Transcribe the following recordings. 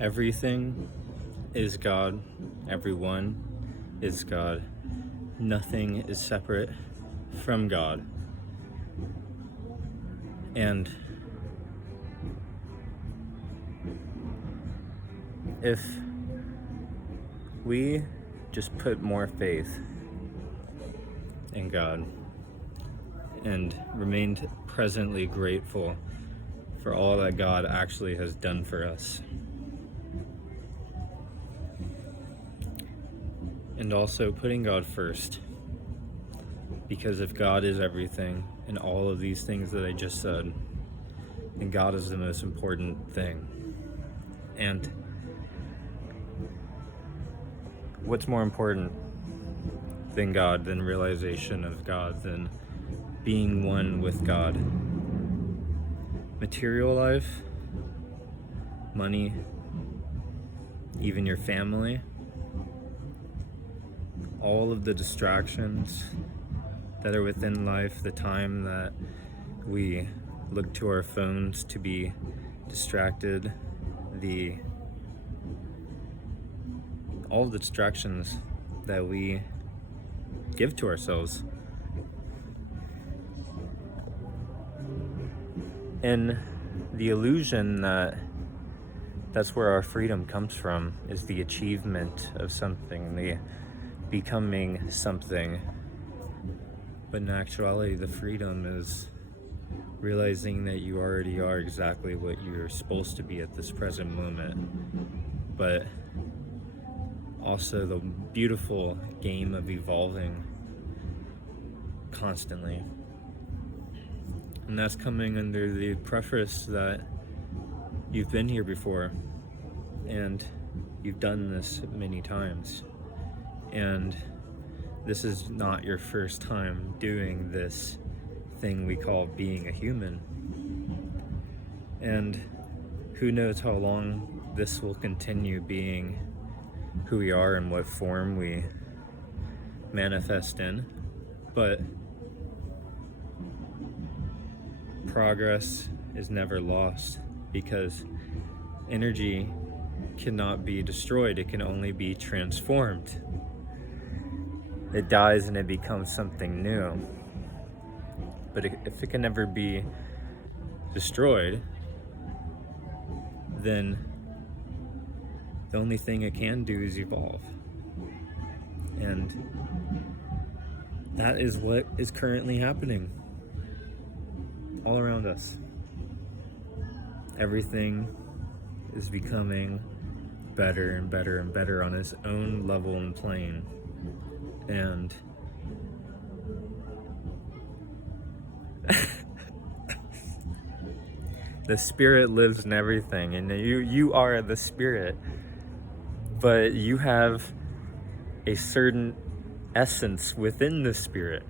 Everything is God. Everyone is God. Nothing is separate from God. And if we just put more faith in God and remained presently grateful for all that God actually has done for us, and also putting God first, because if God is everything and all of these things that I just said, then God is the most important thing. And what's more important than God, than realization of God, than being one with God? Material life, money, even your family, all of the distractions that are within life, the time that we look to our phones to be distracted, all the distractions that we give to ourselves. And the illusion that that's where our freedom comes from is the achievement of something, the becoming something. But in actuality, the freedom is realizing that you already are exactly what you're supposed to be at this present moment. But also the beautiful game of evolving constantly. And that's coming under the preface that you've been here before and you've done this many times. And this is not your first time doing this thing we call being a human. And who knows how long this will continue being who we are and what form we manifest in. But progress is never lost, because energy cannot be destroyed, it can only be transformed. It dies and it becomes something new. But if it can never be destroyed, then the only thing it can do is evolve. And that is what is currently happening all around us. Everything is becoming better and better and better on its own level and plane. And the spirit lives in everything, and you are the spirit, but you have a certain essence within the spirit,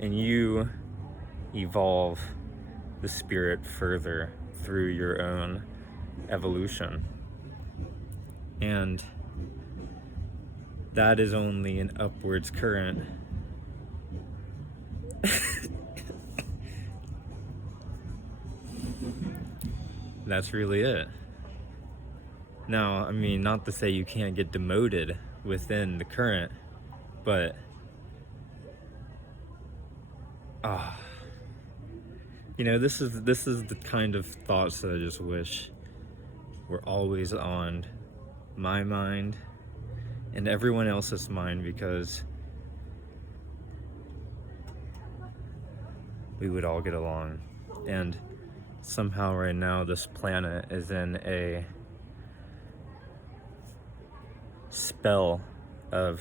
and you evolve the spirit further through your own evolution. And that is only an upwards current. That's really it. Now, I mean, not to say you can't get demoted within the current, but this is the kind of thoughts that I just wish were always on my mind and everyone else's mind, because we would all get along. And somehow right now this planet is in a spell of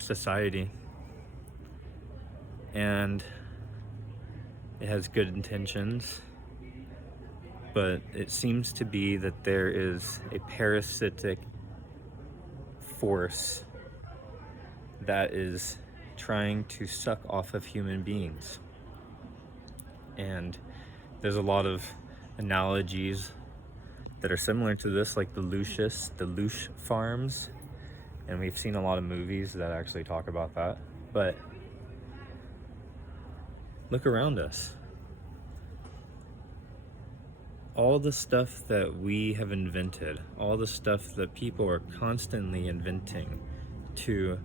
society, and it has good intentions, but it seems to be that there is a parasitic force that is trying to suck off of human beings. And there's a lot of analogies that are similar to this, like the Lush farms, and we've seen a lot of movies that actually talk about that. But look around us. all the stuff that we have invented, all the stuff that people are constantly inventing to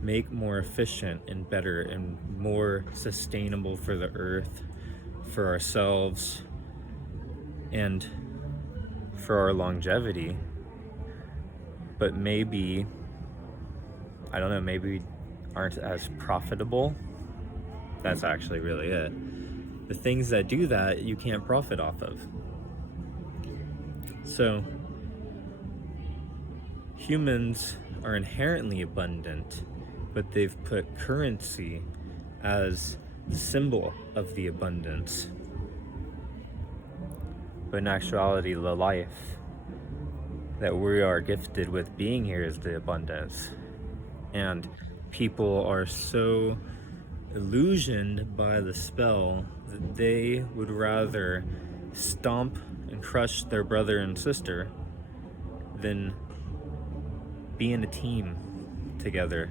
make more efficient and better and more sustainable for the earth, for ourselves, and for our longevity. But maybe, I don't know, maybe aren't as profitable. That's actually really it. The things that do that, you can't profit off of. So, humans are inherently abundant, but they've put currency as the symbol of the abundance. But in actuality, the life that we are gifted with being here is the abundance. And people are so illusioned by the spell that they would rather stomp and crush their brother and sister than be in a team together.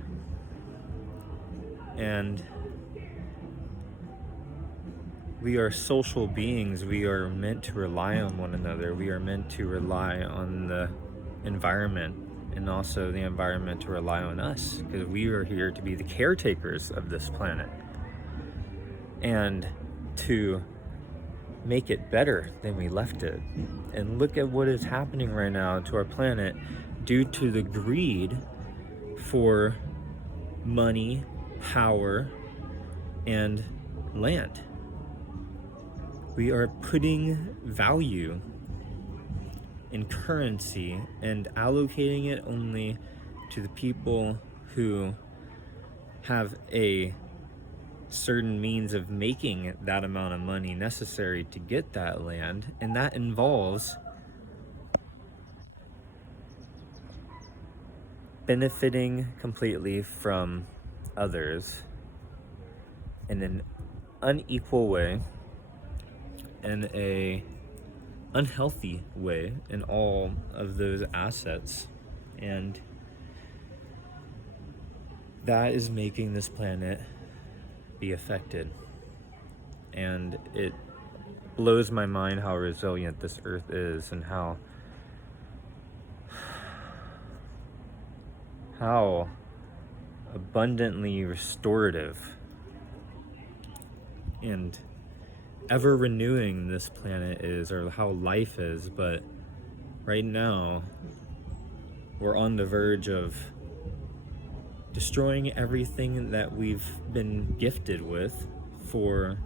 And we are social beings. We are meant to rely on one another. We are meant to rely on the environment, and also the environment to rely on us, because we are here to be the caretakers of this planet and to make it better than we left it. And look at what is happening right now to our planet due to the greed for money, power, and land. We are putting value in currency and allocating it only to the people who have a certain means of making that amount of money necessary to get that land, and that involves benefiting completely from others in an unequal way, in a unhealthy way, in all of those assets. And that is making this planet be affected. And it blows my mind how resilient this earth is, and how abundantly restorative and ever renewing this planet is, or how life is. But right now we're on the verge of destroying everything that we've been gifted with for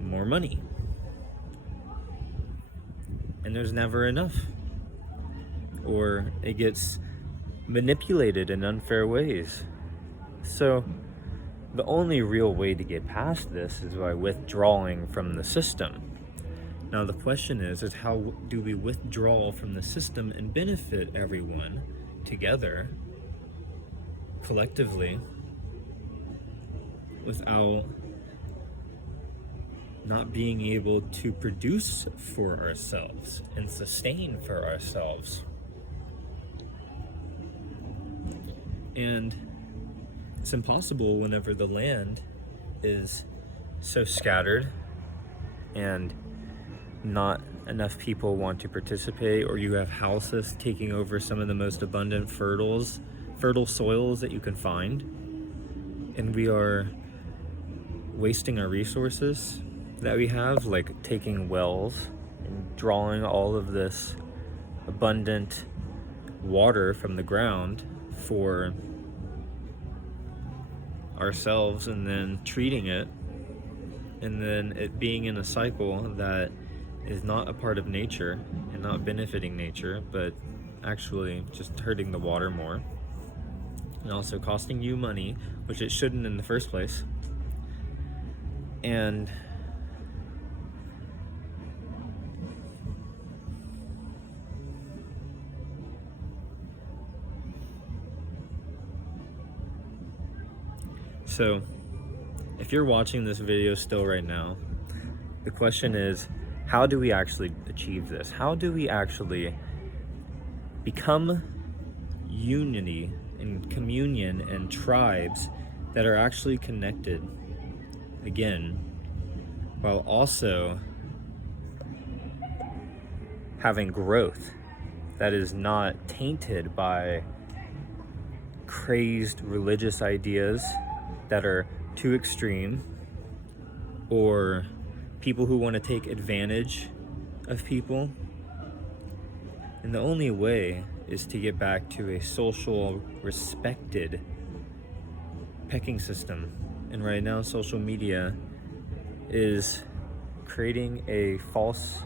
more money, and there's never enough, or it gets manipulated in unfair ways. So the only real way to get past this is by withdrawing from the system. Now the question is how do we withdraw from the system and benefit everyone together, collectively, without not being able to produce for ourselves and sustain for ourselves? And it's impossible whenever the land is so scattered and not enough people want to participate, or you have houses taking over some of the most abundant fertile soils that you can find, and we are wasting our resources that we have, like taking wells and drawing all of this abundant water from the ground for ourselves, and then treating it, and then it being in a cycle that is not a part of nature and not benefiting nature, but actually just hurting the water more, and also costing you money, which it shouldn't in the first place. And so, if you're watching this video still right now, the question is, how do we actually achieve this? How do we actually become unity and communion and tribes that are actually connected again, while also having growth that is not tainted by crazed religious ideas that are too extreme, or people who want to take advantage of people. And the only way is to get back to a social, respected pecking system. And right now, social media is creating a false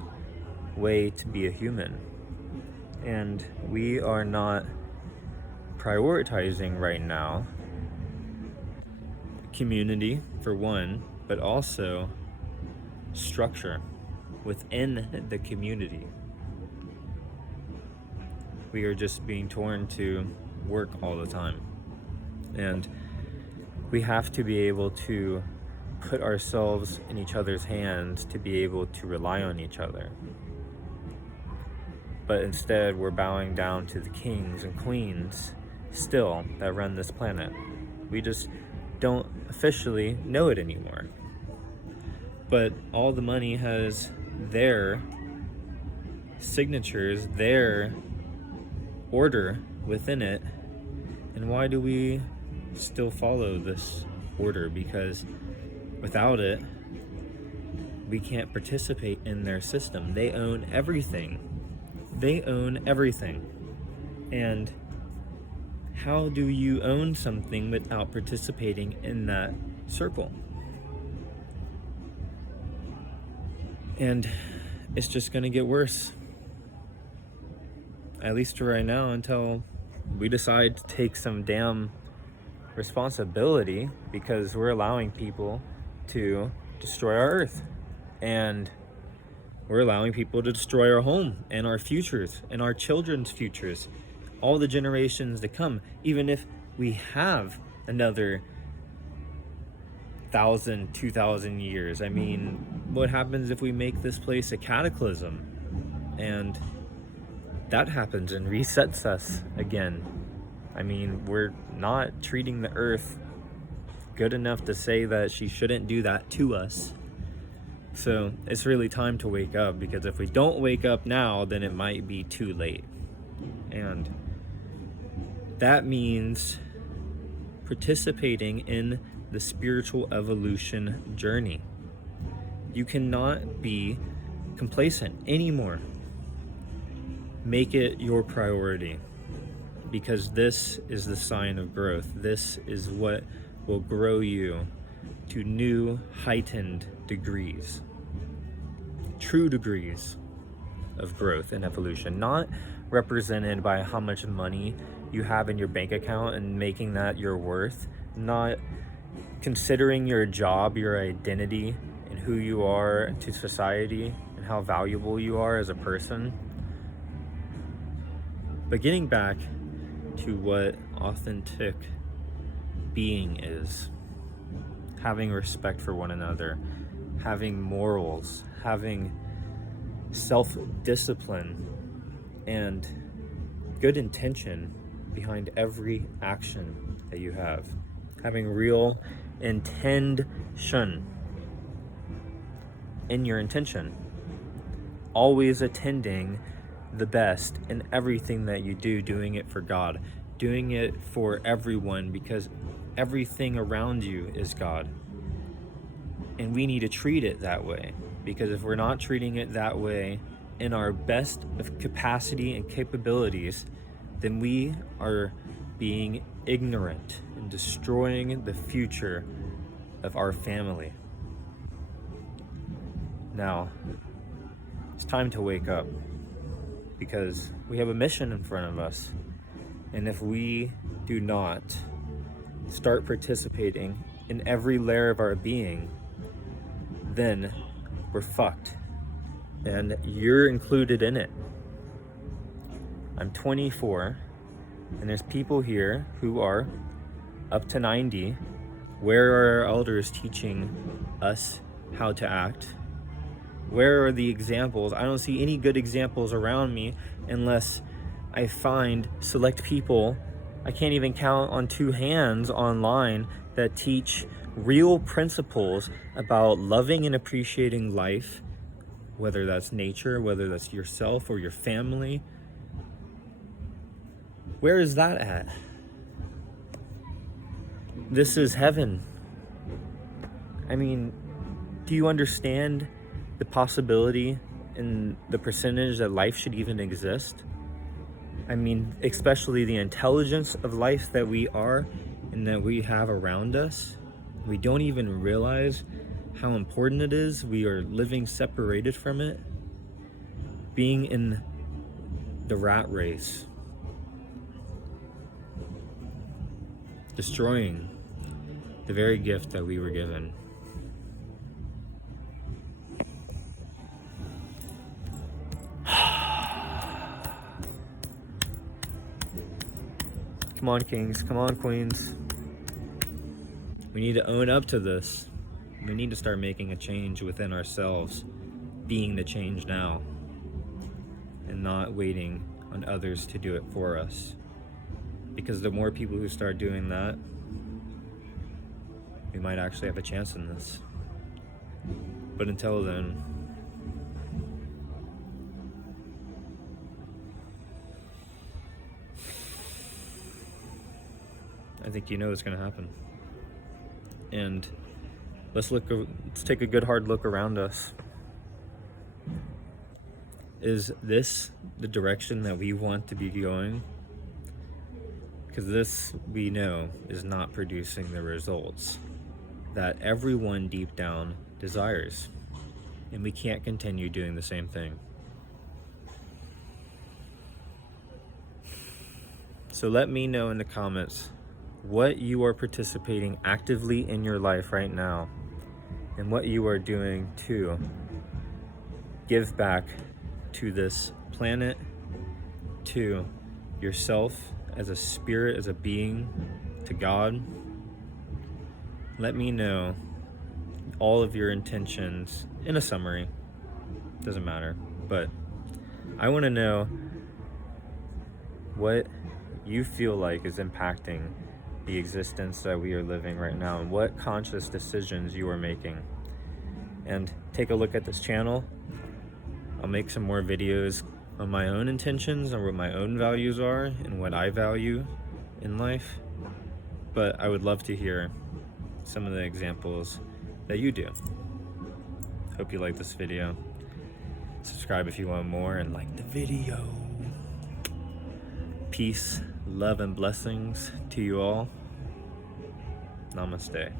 way to be a human. And we are not prioritizing right now community, for one, but also structure within the community. We are just being torn to work all the time. And we have to be able to put ourselves in each other's hands to be able to rely on each other. But instead, we're bowing down to the kings and queens still that run this planet. We just don't officially know it anymore. But all the money has their signatures, their order within it. And why do we still follow this order? Because without it, we can't participate in their system. They own everything. They own everything. And how do you own something without participating in that circle? And it's just going to get worse. At least for right now, until we decide to take some damn responsibility, because we're allowing people to destroy our earth. And we're allowing people to destroy our home and our futures and our children's futures, all the generations to come. Even if we have another 1,000, 2,000 years. I mean, what happens if we make this place a cataclysm and that happens and resets us again? I mean, we're not treating the earth good enough to say that she shouldn't do that to us. So it's really time to wake up, because if we don't wake up now, then it might be too late. And that means participating in the spiritual evolution journey. You cannot be complacent anymore. Make it your priority, because this is the sign of growth. This is what will grow you to new, heightened degrees, true degrees of growth and evolution, not represented by how much money you have in your bank account and making that your worth, not considering your job, your identity, and who you are to society and how valuable you are as a person. But getting back to what authentic being is, having respect for one another, having morals, having self-discipline, and good intention behind every action that you have. Having real intention in your intention. Always attending the best in everything that you do, doing it for God, doing it for everyone, because everything around you is God. And we need to treat it that way, because if we're not treating it that way in our best of capacity and capabilities, then we are being ignorant and destroying the future of our family. Now, it's time to wake up, because we have a mission in front of us. And if we do not start participating in every layer of our being, then we're fucked. And you're included in it. I'm 24, and there's people here who are up to 90. Where are our elders teaching us how to act? Where are the examples? I don't see any good examples around me unless I find select people. I can't even count on two hands online that teach real principles about loving and appreciating life, whether that's nature, whether that's yourself or your family. Where is that at? This is heaven. I mean, do you understand the possibility and the percentage that life should even exist? I mean, especially the intelligence of life that we are and that we have around us. We don't even realize how important it is. We are living separated from it, being in the rat race, destroying the very gift that we were given. Come on, kings. Come on, queens. We need to own up to this. We need to start making a change within ourselves, being the change now, and not waiting on others to do it for us. Because the more people who start doing that, we might actually have a chance in this. But until then, I think you know what's going to happen. And let's take a good hard look around us. Is this the direction that we want to be going? Because this, we know, is not producing the results that everyone deep down desires. And we can't continue doing the same thing. So let me know in the comments what you are participating actively in your life right now and what you are doing to give back to this planet, to yourself as a spirit, as a being, to God. Let me know all of your intentions in a summary. Doesn't matter, but I want to know what you feel like is impacting the existence that we are living right now, and what conscious decisions you are making. And take a look at this channel. I'll make some more videos on my own intentions and what my own values are and what I value in life. But I would love to hear some of the examples that you do. Hope you like this video. Subscribe if you want more, and like the video. Peace, love, and blessings to you all. Namaste.